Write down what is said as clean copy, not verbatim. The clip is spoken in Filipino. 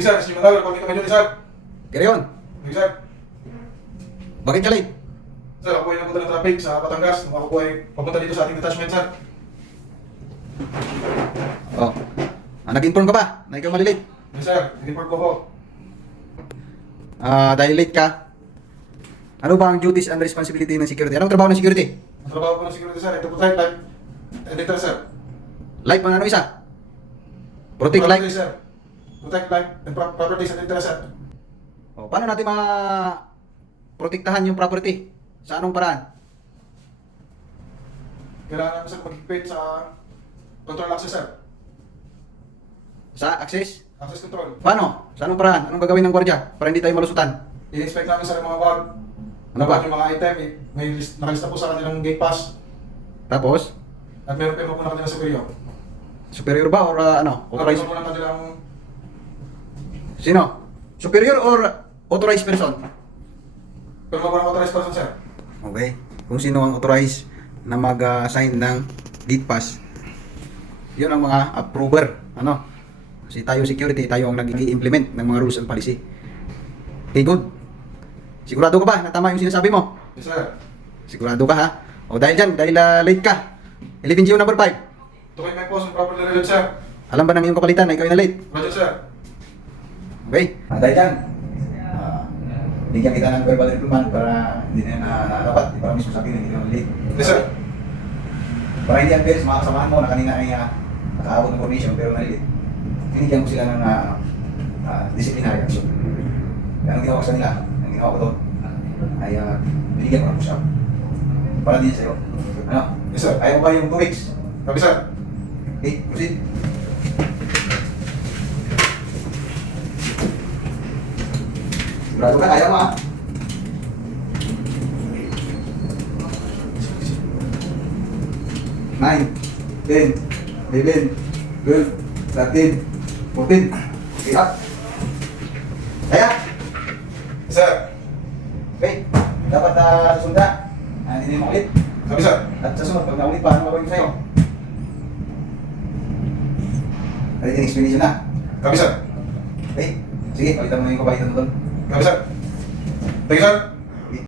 Good sir, si Manalo, reporting kami dyan, sir. Carry on. Good sir. Bakit ka late? Sir, ako po ay napunta ng traffic sa Batangas. Nung ako po ay papunta dito sa ating detachment, sir. Oh. Nag-inform ka ba na ikaw malilate? Yes, sir. Report ko po. Dahil late ka, ano ba ang duties and responsibility ng security? Anong trabaho ng security? Ang trabaho po ng security, sir, ito po tayo, life and interest, sir. Life ang ano isa? Protect life. Property, sir. Protect life and properties and interest, sir. Oh, paano natin protektahan yung property? Sa anong paraan? Kailangan namin, sir, mag-equate sa control access, sir. Sa access? Access control. Paano? Sa anong paraan? Anong gagawin ng gwardiya para hindi tayo malusutan? I-inspect namin, sir, yung mga bag. Ano ba? Yung mga item, may nakalista po sa kanilang gate pass. Tapos, At meron pa po na kanilang superior. superior ba or ano? Authorized Authorized? po na kanilang... Sino? Superior or authorized person? Pero po ng authorized person, sir. Okay. Kung sino ang authorized na mag-assign ng gate pass, yun ang mga approver. Ano? Kasi tayo security, tayo ang nag-i-implement ng mga rules and policy. Okay, good. Sigurado ka ba na tama yung sinasabi mo? Yes, sir. Sigurado ka ha? O dahil dyan, dahil late ka. 11GO number 5. To keep my post and properly reload, sir. Alam ba ng iyong kapalitan na ikaw yung na late? Roger, sir. Okay. Dahil dyan, bigyan kita ng verbal reprimand para hindi na dapat, para mismo sabihin na hindi naman late. Yes, sir. Para hindi unfair sa mga kasamahan mo na kanina ay nakaabot ng formation pero na-late. Binigyan ko sila ng disciplinary action. Kaya ang ginawa ko sa nila, ang ginawa ko doon, ay binigyan ko ng push-up. Para din sa'yo. Ano? Yes, sir. Ayaw mo ba yung 2 weeks? Copy, sir. Okay, proceed. Sigurado ka, ayaw mo ah. Nine, 10, 11, 12, 13, 14. Okay, up. Kaya? Yes, sir. Okay, dapat susunda. Hindi mo ulit. Copy, sir. At sa sunod, pag naulit pa, ano gagawin ko sa'yo? Written explanation na. Copy, sir. Okay, sige, palitan mo na yung kabaitan mo doon. Copy, sir. Thank you, sir.